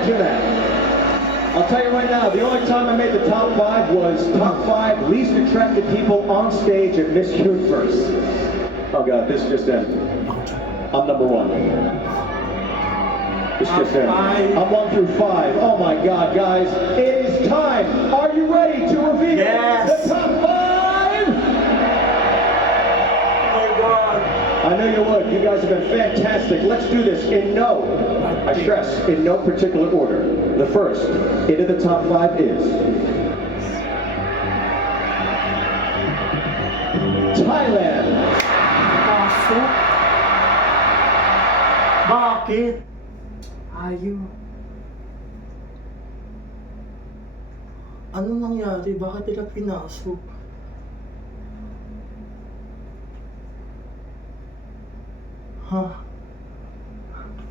imagine that. I'll tell you right now, the only time I made the top 5 was top 5 least attractive people on stage at Miss Universe. Oh God, this just ended. I'm number 1. This just ended. I'm 1 through 5. Oh my God, guys, it is time. Are you ready to reveal the top 5? I know you would. You guys have been fantastic. Let's do this in I stress, in no particular order. The first into the top 5 is Thailand. Pasok? Bakit? Ayaw. Ano nangyari? Bakit nila pinasok? Ha?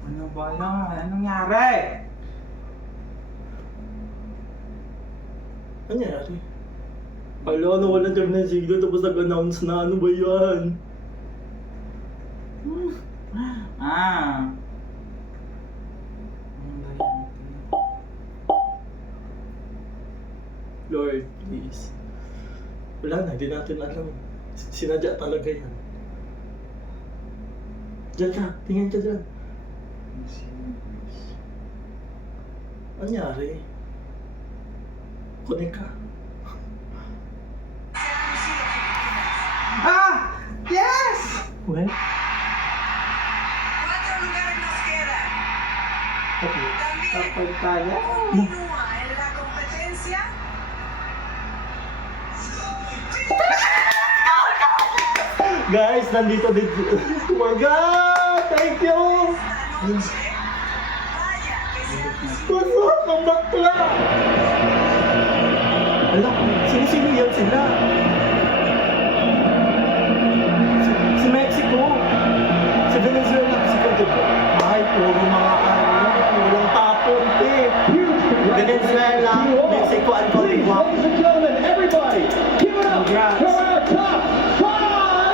Ano ba yan? Anong nangyari? Ano nangyari? Hala, nawalan kami ng signal tapos nag-announce na. Ano ba yan? Ah. Ano ba yan? Lord, please. Wala na, hindi natin alam. Sinadya talaga yan. Diyan ka, tingin ka dyan. Ano nangyari? Kunin ka. Ah! Yes! Well? Cuatro lugares nos quedan. Okay. También Tapos tayo. continúa en la competencia. Guys, nandito din. Oh my God! Thank you! Esta noche, vaya que se anticipa. Pasok ang bakla! Ala, sino-sino yan sila? Si Mexico, si Venezuela, si Puerto Rico. Ay, puro mga walang tapon, eh. Venezuela, Mexico, and Cote Please, d'Ivoire. ladies and gentlemen, everybody, give it up Congrats. for